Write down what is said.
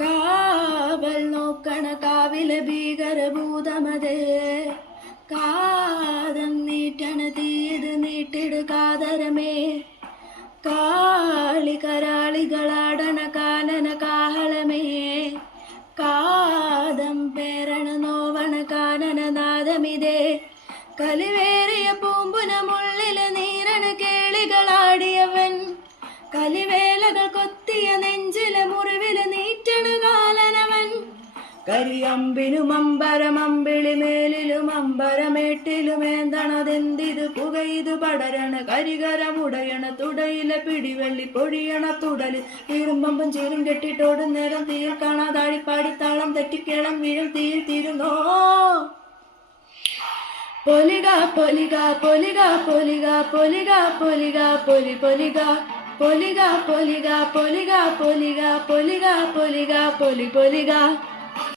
കാവൽ നോക്കണ കാവിലെ ഭീകരഭൂതമതേ, കാതം നീട്ടണ തീയത് നീട്ടിട് കാതരമേ, കാളികരാളികളാടണ കാനന കാഹളമേ, കാതം പേരണ നോവണ കാനന നാദമിതേ, കലിവേറിയ പൂമ്പുനമുള്ളില് നീരണ കേളികളാടിയവൻ, കലിവേലകൾ കൊത്തിയ നെഞ്ചിലെ മുറിവില് നീറ്റണ കാലനവൻ, കരിയമ്പിനും അമ്പരമമ്പിളി മേലിലും അമ്പരമേട്ടിലുമേന്തണതെന്തിത് പുകയിത് പടരണ കരികരമുടയണ തുടയിലെ പിടിവെള്ളി പൊഴിയണ തുടല് തീരുമ്പമ്പും ചീരും കെട്ടിട്ടോടും നേരം തീയിൽ കാണാതാഴിപ്പാടിത്താളം തെറ്റിക്കേളം വീഴും തീയിൽ തീരുന്നോ. പൊലിക പൊലിക പൊലിക പൊലിക പൊലിക പൊലിക പൊലി പൊലിക പൊലിക പൊലിക പൊലിക പൊലിക പൊലിക പൊലിക പൊലി പൊലിക.